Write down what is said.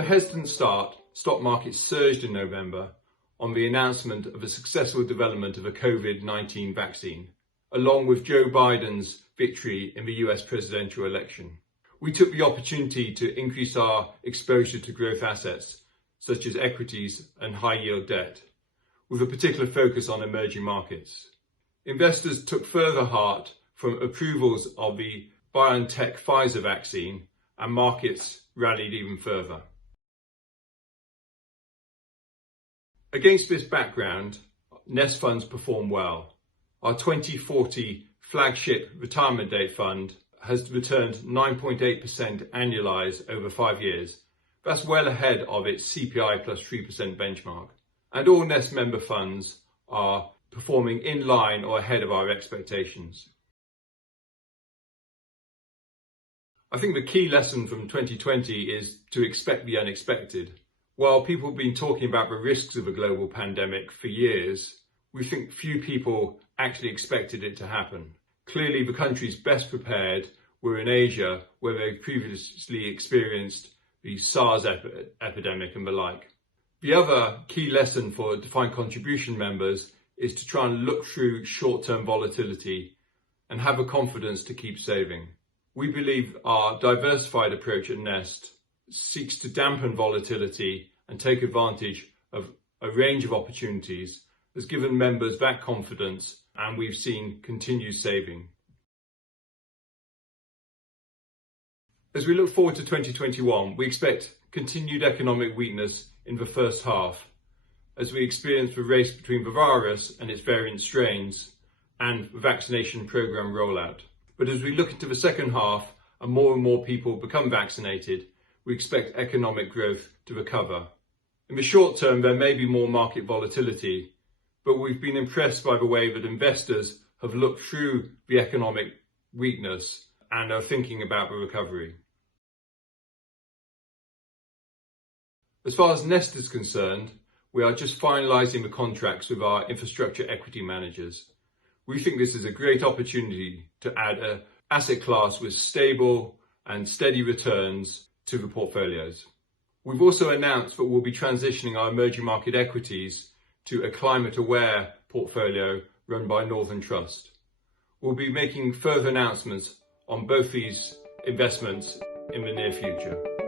a hesitant start, stock markets surged in November on the announcement of a successful development of a COVID-19 vaccine, along with Joe Biden's victory in the US presidential election. We took the opportunity to increase our exposure to growth assets, such as equities and high-yield debt, with a particular focus on emerging markets. Investors took further heart from approvals of the BioNTech Pfizer vaccine, and markets rallied even further. Against this background, Nest funds perform well. Our 2040 flagship retirement date fund has returned 9.8% annualized over 5 years. That's well ahead of its CPI plus 3% benchmark. And all Nest member funds are performing in line or ahead of our expectations. I think the key lesson from 2020 is to expect the unexpected. While people have been talking about the risks of a global pandemic for years, we think few people actually expected it to happen. Clearly, the countries best prepared were in Asia, where they previously experienced the SARS epidemic and the like. The other key lesson for defined contribution members is to try and look through short-term volatility and have the confidence to keep saving. We believe our diversified approach at Nest seeks to dampen volatility and take advantage of a range of opportunities, has given members that confidence, and we've seen continued saving. As we look forward to 2021, we expect continued economic weakness in the first half, as we experience the race between the virus and its variant strains and the vaccination programme rollout. But as we look into the second half and more people become vaccinated, we expect economic growth to recover. In the short term, there may be more market volatility, but we've been impressed by the way that investors have looked through the economic weakness and are thinking about the recovery. As far as Nest is concerned, we are just finalising the contracts with our infrastructure equity managers. We think this is a great opportunity to add an asset class with stable and steady returns to the portfolios. We've also announced that we'll be transitioning our emerging market equities to a climate-aware portfolio run by Northern Trust. We'll be making further announcements on both these investments in the near future.